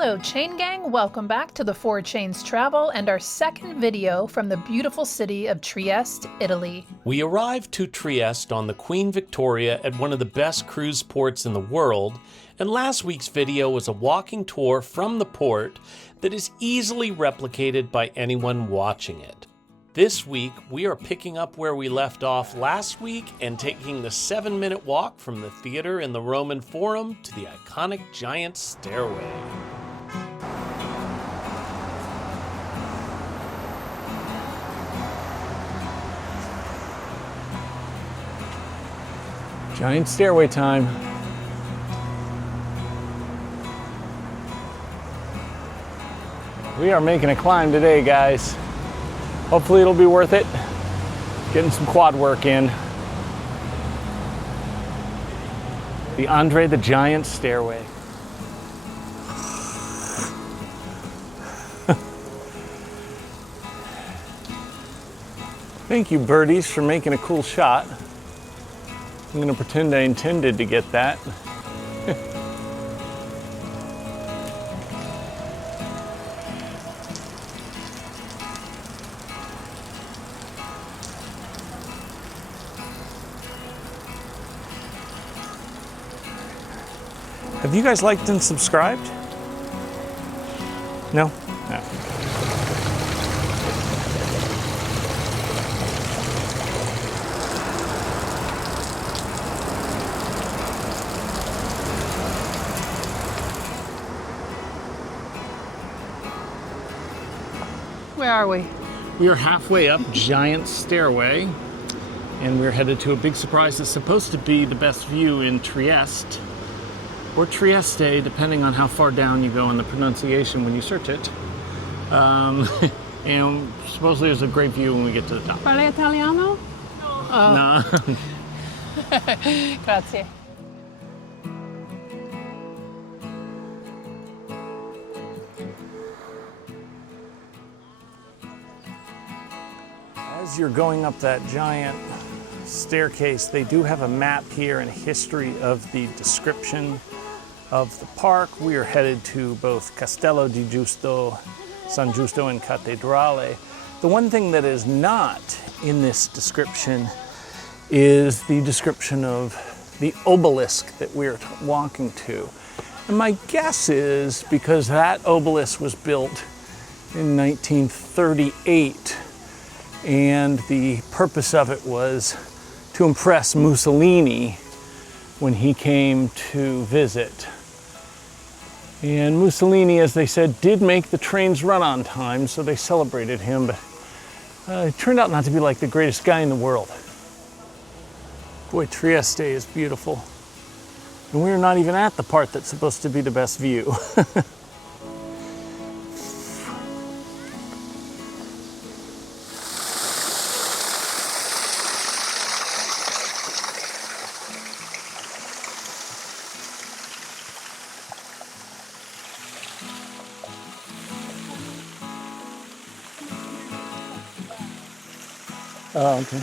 Hello Chain Gang, welcome back to the Four Chains Travel and our second video from the beautiful city of Trieste, Italy. We arrived to Trieste on the Queen Victoria at one of the best cruise ports in the world, and last week's video was a walking tour from the port that is easily replicated by anyone watching it. This week, we are picking up where we left off last week and taking the 7-minute walk from the theater in the Roman Forum to the iconic giant stairway. Giant stairway time. We are making a climb today, guys. Hopefully it'll be worth it. Getting some quad work in. The Andre the Giant stairway. Thank you, birdies, for making a cool shot. I'm going to pretend I intended to get that. Have you guys liked and subscribed? No? No. Where are we? We are halfway up Giant Stairway, and we're headed to a big surprise that's supposed to be the best view in Trieste, or Trieste, depending on how far down you go in the pronunciation when you search it. And supposedly there's a great view when we get to the top. Parli italiano? No. Grazie. As you're going up that giant staircase, they do have a map here and a history of the description of the park. We are headed to both Castello di Giusto, San Giusto, and Cattedrale. The one thing that is not in this description is the description of the obelisk that we're walking to. And my guess is because that obelisk was built in 1938, and the purpose of it was to impress Mussolini when he came to visit. And Mussolini, as they said, did make the trains run on time, so they celebrated him, but it turned out not to be like the greatest guy in the world. Boy, Trieste is beautiful. And we're not even at the part that's supposed to be the best view. Oh, okay.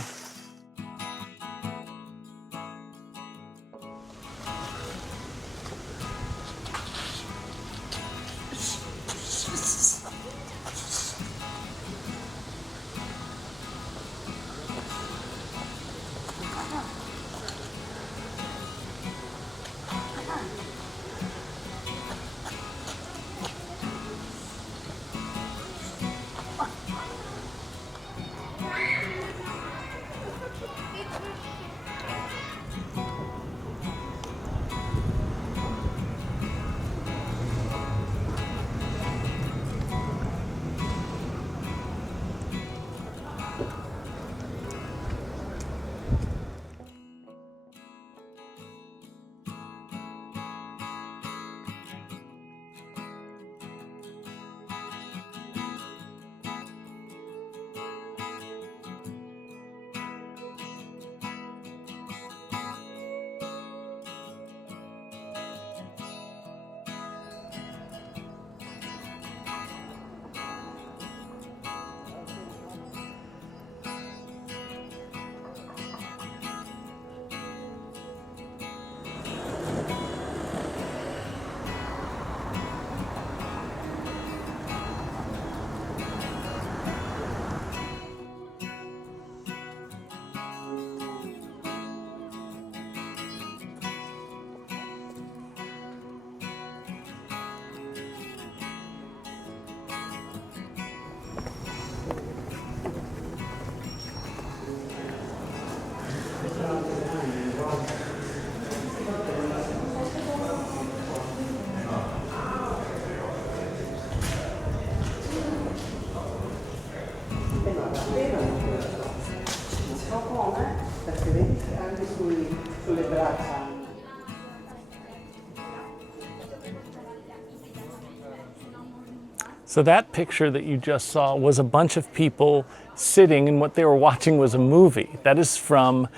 So that picture that you just saw was a bunch of people sitting, and what they were watching was a movie. That is from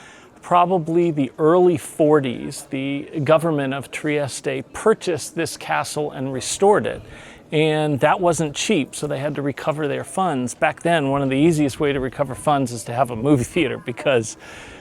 probably the early 40s. The government of Trieste purchased this castle and restored it. And that wasn't cheap, so they had to recover their funds. Back then, one of the easiest way to recover funds is to have a movie theater because,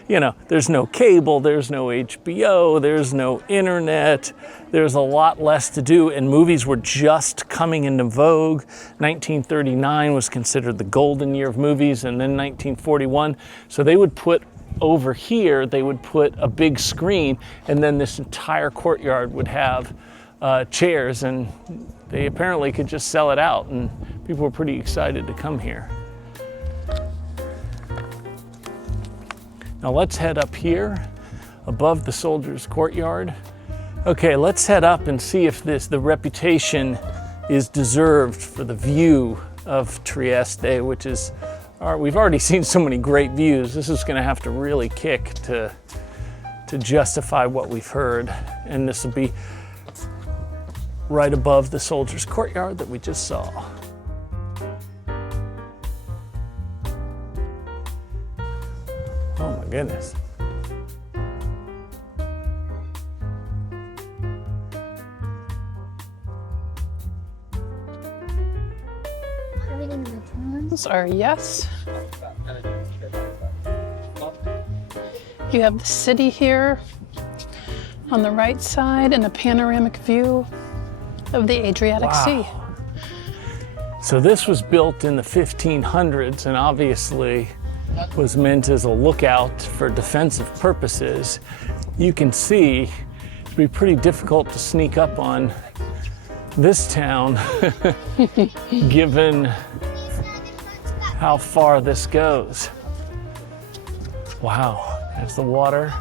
you know, there's no cable, there's no HBO, there's no internet, there's a lot less to do, and movies were just coming into vogue. 1939 was considered the golden year of movies, and then 1941. So they would put over here, they would put a big screen, and then this entire courtyard would have chairs, and they apparently could just sell it out, and people were pretty excited to come here. Now let's head up here above the soldiers' courtyard. Okay, let's head up and see if the reputation is deserved for the view of Trieste, which is, we've already seen so many great views. This is gonna have to really kick to justify what we've heard. And this will be right above the soldiers' courtyard that we just saw. Oh my goodness. Are yes. You have the city here on the right side and a panoramic view of the Adriatic Sea. So this was built in the 1500s and obviously was meant as a lookout for defensive purposes. You can see it'd be pretty difficult to sneak up on this town given how far this goes. Wow, there's the water.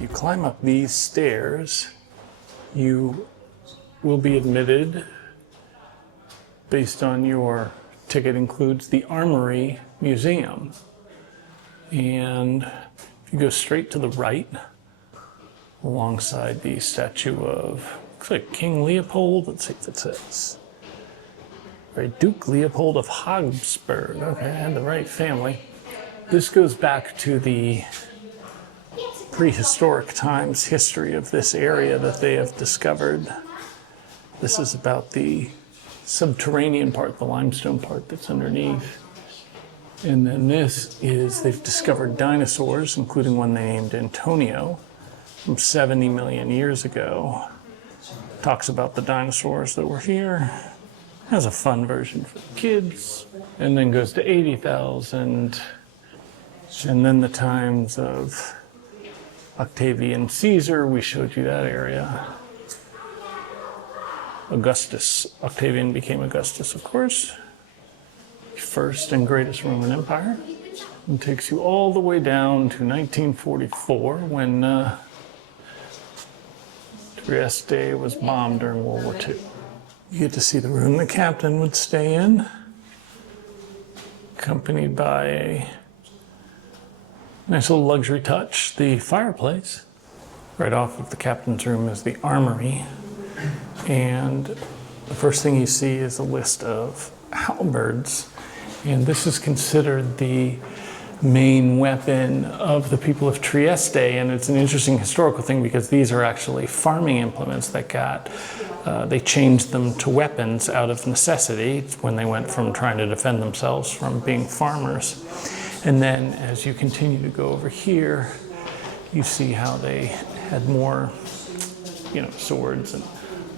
You climb up these stairs, you will be admitted based on your ticket includes the Armory Museum. And if you go straight to the right, alongside the statue of, looks like King Leopold, let's see if it says. Right, Duke Leopold of Habsburg. Okay, I had the right family. This goes back to the prehistoric times history of this area that they have discovered. This is about the subterranean part, the limestone part that's underneath. And then this is, they've discovered dinosaurs, including one they named Antonio, from 70 million years ago. Talks about the dinosaurs that were here. Has a fun version for the kids. And then goes to 80,000. And then the times of Octavian Caesar, we showed you that area. Augustus, Octavian became Augustus, of course. First and greatest Roman Empire. And takes you all the way down to 1944 when Trieste was bombed during World War II. You get to see the room the captain would stay in, accompanied by a nice little luxury touch, the fireplace. Right off of the captain's room is the armory. And the first thing you see is a list of halberds. And this is considered the main weapon of the people of Trieste, and it's an interesting historical thing because these are actually farming implements that they changed them to weapons out of necessity when they went from trying to defend themselves from being farmers. And then as you continue to go over here, you see how they had more, swords and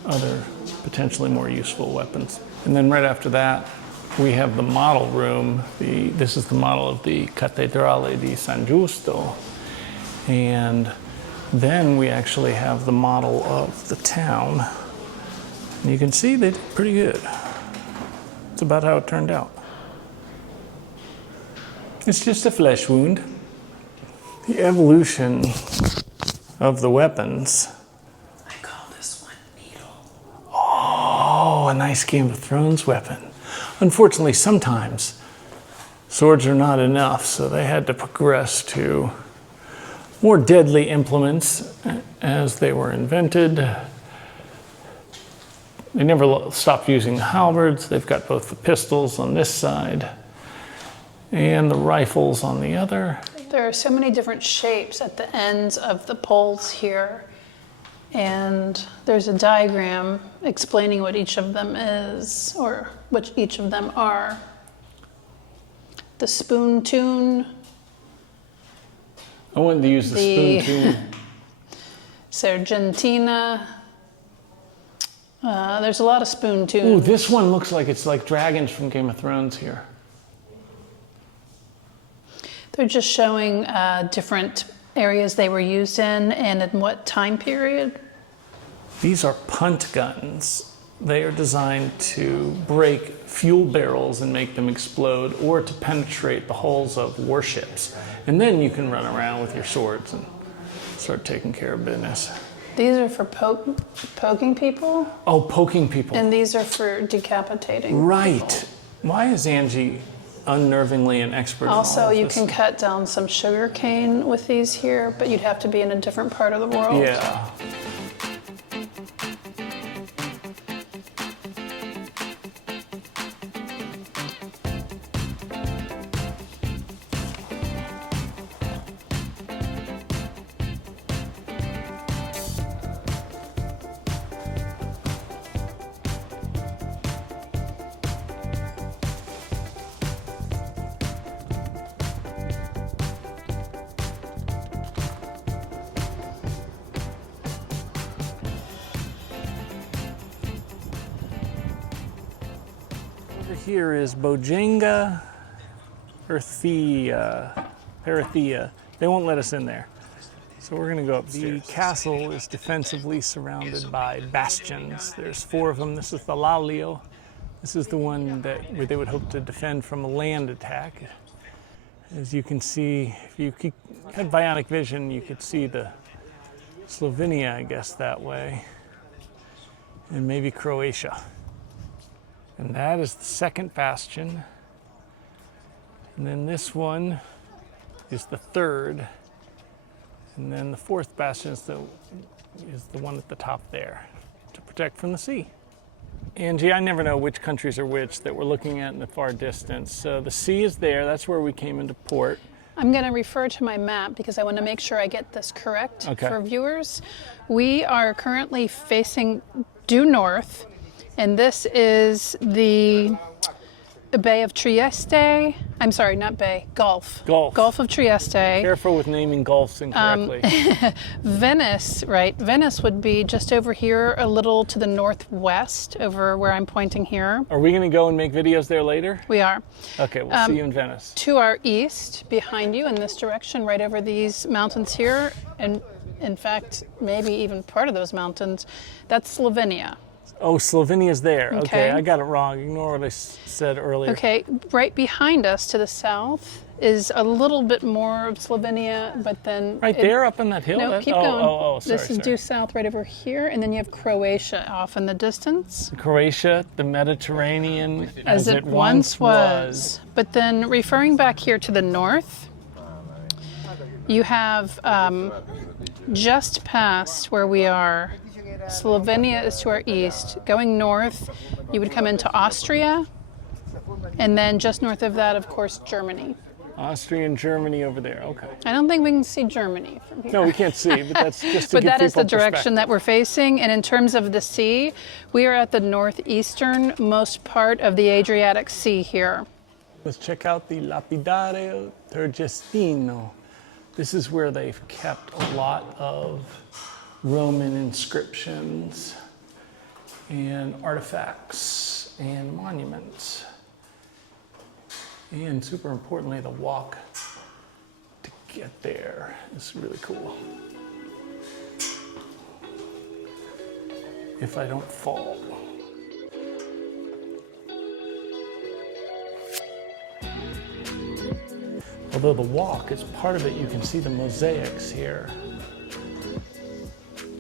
other potentially more useful weapons. And then right after that, we have the model room. This is the model of the Castello di San Giusto. And then we actually have the model of the town. And you can see they did pretty good. It's about how it turned out. It's just a flesh wound. The evolution of the weapons. I call this one needle. Oh, a nice Game of Thrones weapon. Unfortunately, sometimes swords are not enough, so they had to progress to more deadly implements as they were invented. They never stopped using the halberds. They've got both the pistols on this side and the rifles on the other. There are so many different shapes at the ends of the poles here. And there's a diagram explaining what each of them is, or what each of them are. The spoon tune. I wanted to use the spoon tune. Sergentina. There's a lot of spoon tunes. Ooh, this one looks like it's like dragons from Game of Thrones here. They're just showing different areas they were used in and in what time period. These are punt guns. They are designed to break fuel barrels and make them explode, or to penetrate the hulls of warships. And then you can run around with your swords and start taking care of business. These are for poking people. Oh, poking people. And these are for decapitating. Right. People. Why is Angie unnervingly an expert in all Also, of you this? can cut down some sugar cane with these here, but you'd have to be in a different part of the world. Yeah. Here is Bojanga Parathea. They won't let us in there. So we're gonna go upstairs. The castle is defensively surrounded by bastions. There's 4 of them. This is the Lalio. This is the one where they would hope to defend from a land attack. As you can see, if you had bionic vision, you could see the Slovenia, I guess, that way. And maybe Croatia. And that is the second bastion. And then this one is the third. And then the 4th bastion is the one at the top there, to protect from the sea. Angie, I never know which countries are which that we're looking at in the far distance. So the sea is there, that's where we came into port. I'm going to refer to my map because I want to make sure I get this correct for viewers. We are currently facing due north. And this is the Bay of Trieste. I'm sorry, not Bay, Gulf. Gulf of Trieste. Careful with naming gulfs incorrectly. Venice, right? Venice would be just over here, a little to the northwest, over where I'm pointing here. Are we going to go and make videos there later? We are. Okay, we'll see you in Venice. To our east, behind you in this direction, right over these mountains here, and in fact, maybe even part of those mountains, that's Slovenia. Oh, Slovenia's there. Okay, I got it wrong. Ignore what I said earlier. Okay, right behind us to the south is a little bit more of Slovenia, but then... Right there up on that hill? No, keep going. Sorry, this is due south right over here, and then you have Croatia off in the distance. Croatia, the Mediterranean, as it once was. But then referring back here to the north, you have just past where we are, Slovenia is to our east. Going north, you would come into Austria, and then just north of that, of course, Germany. Austrian, Germany over there. Okay. I don't think we can see Germany from here. No, we can't see, but that's just to But give that is the people direction that we're facing. And in terms of the sea, we are at the northeastern most part of the Adriatic Sea here. Let's check out the Lapidario Triestino. This is where they've kept a lot of Roman inscriptions and artifacts and monuments. And super importantly, the walk to get there is really cool. If I don't fall. Although the walk is part of it, you can see the mosaics here,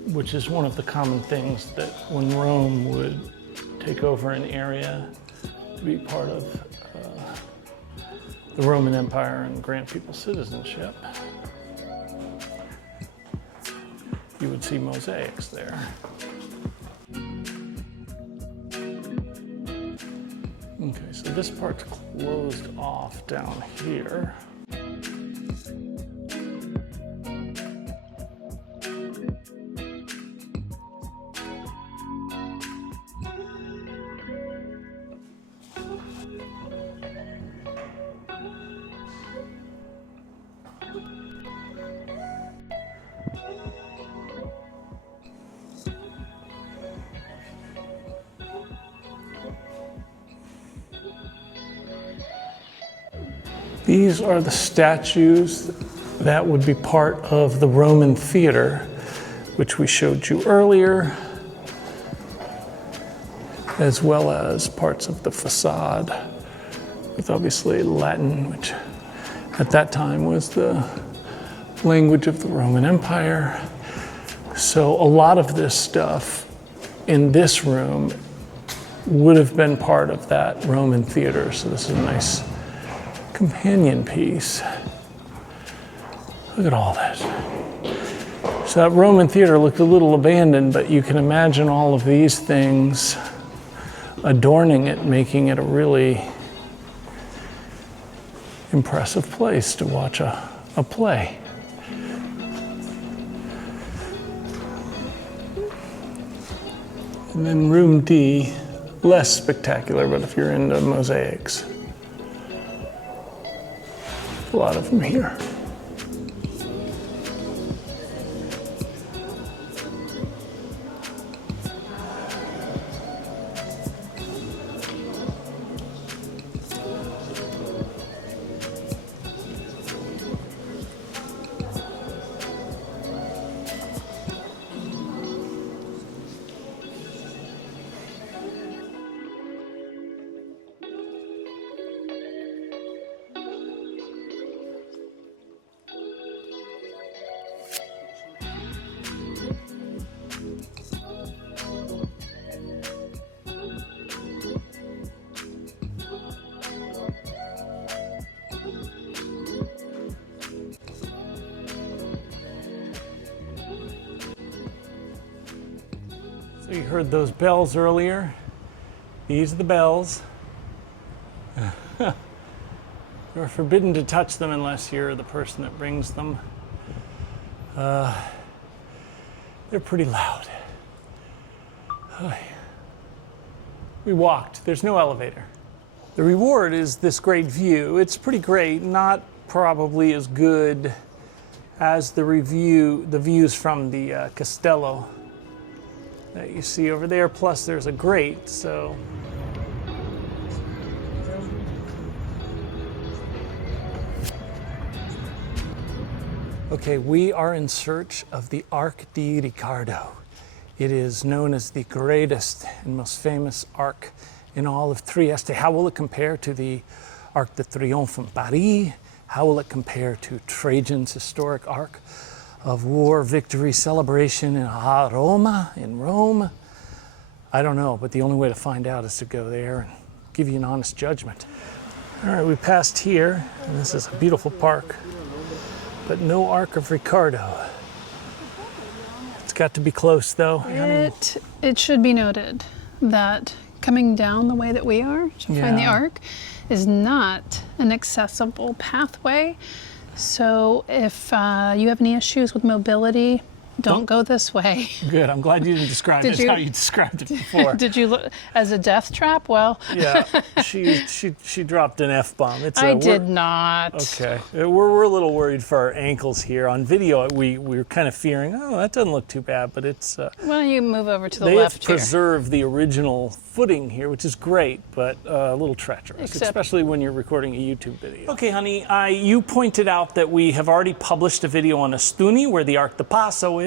which is one of the common things that when Rome would take over an area to be part of the Roman Empire and grant people citizenship, you would see mosaics there. Okay, so this part's closed off down here. These are the statues that would be part of the Roman theater, which we showed you earlier, as well as parts of the facade, with obviously Latin, which at that time was the language of the Roman Empire. So a lot of this stuff in this room would have been part of that Roman theater. So this is a nice companion piece. Look at all this. So that Roman theater looked a little abandoned, but you can imagine all of these things adorning it, making it a really impressive place to watch a play. And then room D, less spectacular, but if you're into mosaics, a lot of them here. So you heard those bells earlier. These are the bells. You're forbidden to touch them unless you're the person that brings them. They're pretty loud. We walked. There's no elevator. The reward is this great view. It's pretty great, not probably as good as the views from the Castello that you see over there, plus there's a grate, so. Okay, we are in search of the Arch di Riccardo. It is known as the greatest and most famous arc in all of Trieste. How will it compare to the Arc de Triomphe in Paris? How will it compare to Trajan's historic arc of war, victory, celebration in Roma, in Rome? I don't know, but the only way to find out is to go there and give you an honest judgment. All right, we passed here, and this is a beautiful park, but no Arch of Ricardo. It's got to be close, though. It should be noted that coming down the way that we are to find the Ark, is not an accessible pathway. So if you have any issues with mobility, don't go this way. Good. I'm glad you didn't describe it how you described it before. Did you look as a death trap? Well, yeah, she dropped an F-bomb. I did not. Okay, we're a little worried for our ankles here. On video, we were kind of fearing, oh, that doesn't look too bad, but it's. Why don't you move over to the they left have preserved the original footing here, which is great, but a little treacherous, especially when you're recording a YouTube video. Okay, honey, you pointed out that we have already published a video on Ostuni, where the Arc de Passo is.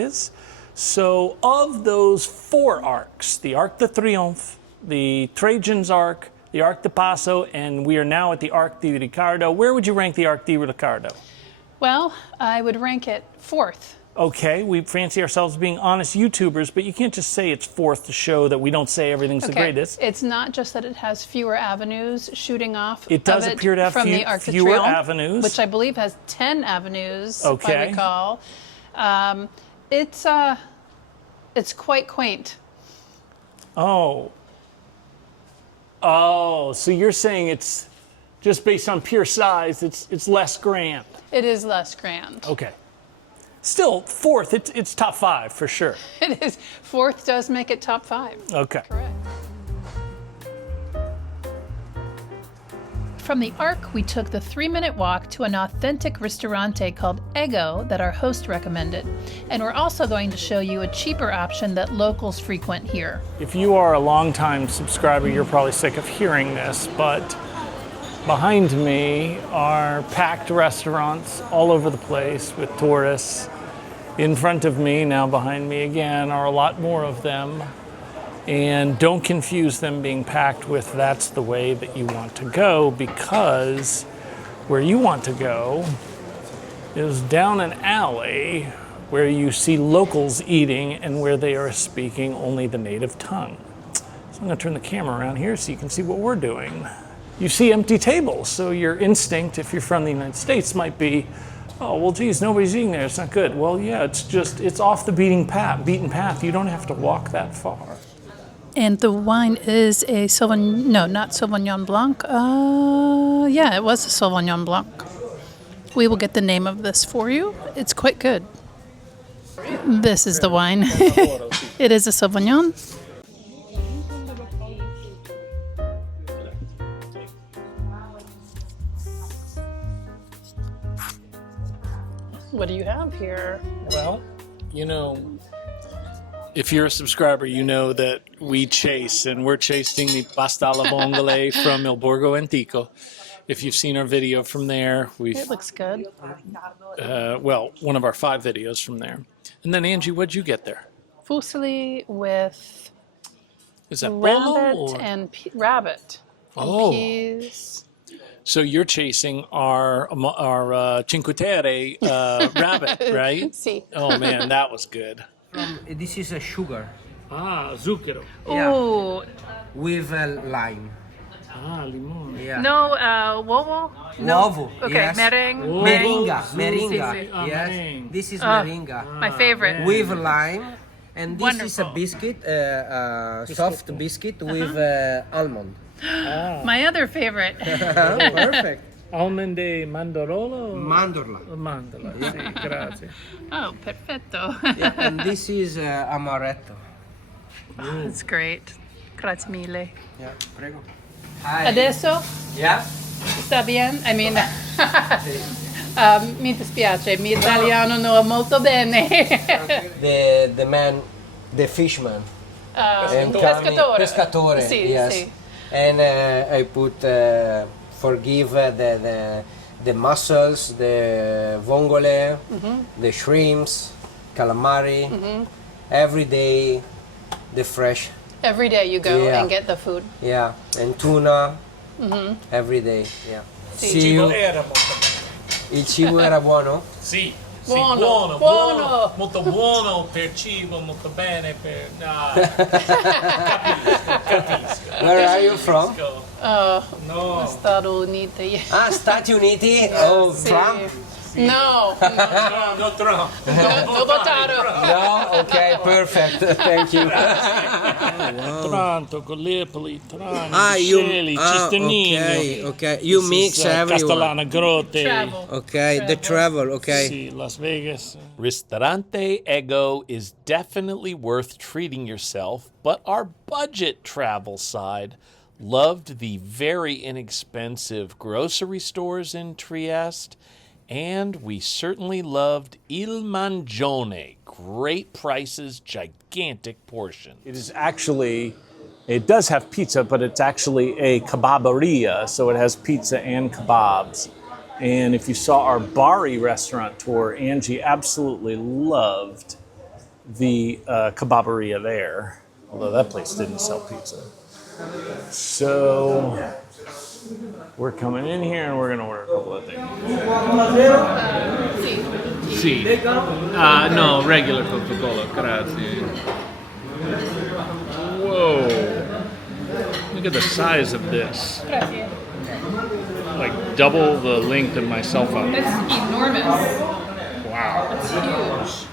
So of those 4 arcs, the Arc de Triomphe, the Trajan's Arc, the Arc de Passo, and we are now at the Arc di Riccardo, where would you rank the Arc di Riccardo? Well, I would rank it 4th. Okay, we fancy ourselves being honest YouTubers, but you can't just say it's 4th to show that we don't say everything's the greatest. It's not just that it has fewer avenues shooting off. It does appear to have from the Arc de fewer Triomphe, avenues, which I believe has 10 avenues, if I recall. It's quite quaint. Oh, so you're saying it's just based on pure size, it's less grand. It is less grand. Okay. Still, 4th, it's top 5 for sure. It is. 4th does make it top 5. Okay. Correct. From the Arc, we took the 3-minute walk to an authentic ristorante called Ego that our host recommended. And we're also going to show you a cheaper option that locals frequent here. If you are a longtime subscriber, you're probably sick of hearing this, but behind me are packed restaurants all over the place with tourists. In front of me, now behind me again, are a lot more of them. And don't confuse them being packed with that's the way that you want to go, because where you want to go is down an alley where you see locals eating and where they are speaking only the native tongue. So I'm going to turn the camera around here so you can see what we're doing. You see empty tables, so your instinct, if you're from the United States, might be, oh, well, geez, nobody's eating there, it's not good. Well, yeah, it's off the beaten path. You don't have to walk that far. And the wine is a Sauvignon, no, not Sauvignon Blanc. Yeah, it was a Sauvignon Blanc. We will get the name of this for you. It's quite good. This is the wine. It is a Sauvignon. What do you have here? Well, you know, if you're a subscriber, you know that we chase, and we're chasing the pasta alla vongole from Il Borgo Antico. If you've seen our video from there, It looks good. well, one of our 5 videos from there. And then, Angie, what'd you get there? Fusilli with Is that rabbit and rabbit. Oh. Peas. So you're chasing our Cinque Terre rabbit, right? Si. Oh, man, that was good. This is a sugar. Ah, zucchero. Yeah. Ooh. With lime. Ah, limone. Yeah. No, uovo? Uovo. Okay, Yes. meringue. Meringa. Si, Meringa. si. Yes. meringue. This is meringa. My favorite. With lime. And this is a Wonderful. biscuit, soft biscuit with almond. My other favorite. Perfect. Almond e mandorolo? Mandorla. Mandorla, sì, grazie. Oh, perfetto. Yeah, and this is amaretto. That's great. Grazie mille. Yeah, prego. Hi. Adesso Yeah. sta bien? I mean, mi dispiace, mi italiano non molto bene. The man, the fishman. And pescatore. Pescatore. Sì, yes. sì. And I put forgive the mussels, the vongole, the shrimps, calamari. Every day, the fresh. Every day you go Yeah. and get the food. Yeah, and tuna. Every day. Yeah. Sì. See you. Era molto bene. Il cibo era buono? Sì, Buono, sì, buono, buono. buono, molto buono per cibo, molto bene per... No, capisco. Where are you from? No. Stati Uniti. Ah, Stati Uniti? Oh, Sì. Trump? No, No, Trump. no votato. No? Okay, perfect. Thank you. Taranto, Gallipoli, Trani, Sceli, Cistanino. Okay. You mix everyone. Castellana Grotte. Travel. Okay, the travel. Okay. Sì, Las Vegas. Ristorante Ego is definitely worth treating yourself, but our budget travel side loved the very inexpensive grocery stores in Trieste, and we certainly loved Il Mangione. Great prices, gigantic portions. It is actually, it does have pizza, but it's actually a kebaberia, so it has pizza and kebabs. And if you saw our Bari restaurant tour, Angie absolutely loved the kebaberia there, although that place didn't sell pizza. So we're coming in here and we're going to order a couple of things. Sì. No, regular Coca-Cola, grazie. Whoa. Look at the size of this. Like double the length of my cell phone. It's enormous. Wow. It's huge.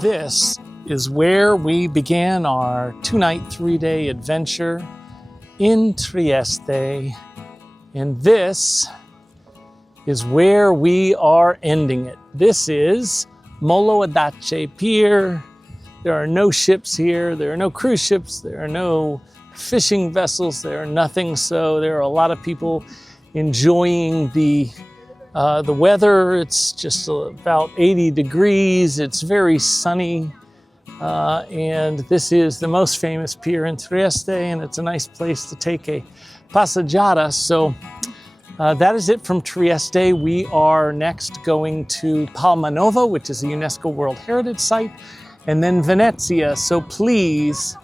This is where we began our 2-night, 3-day adventure in Trieste. And this is where we are ending it. This is Molo Adace Pier. There are no ships here. There are no cruise ships. There are no fishing vessels. There are nothing. So there are a lot of people enjoying the weather. It's just about 80 degrees. It's very sunny. And this is the most famous pier in Trieste, and it's a nice place to take a passeggiata. So that is it from Trieste. We are next going to Palma Nova, which is a UNESCO World Heritage Site, and then Venezia. So please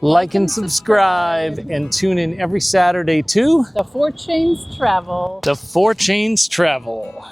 like and subscribe and tune in every Saturday to The Four Chains Travel. The Four Chains Travel.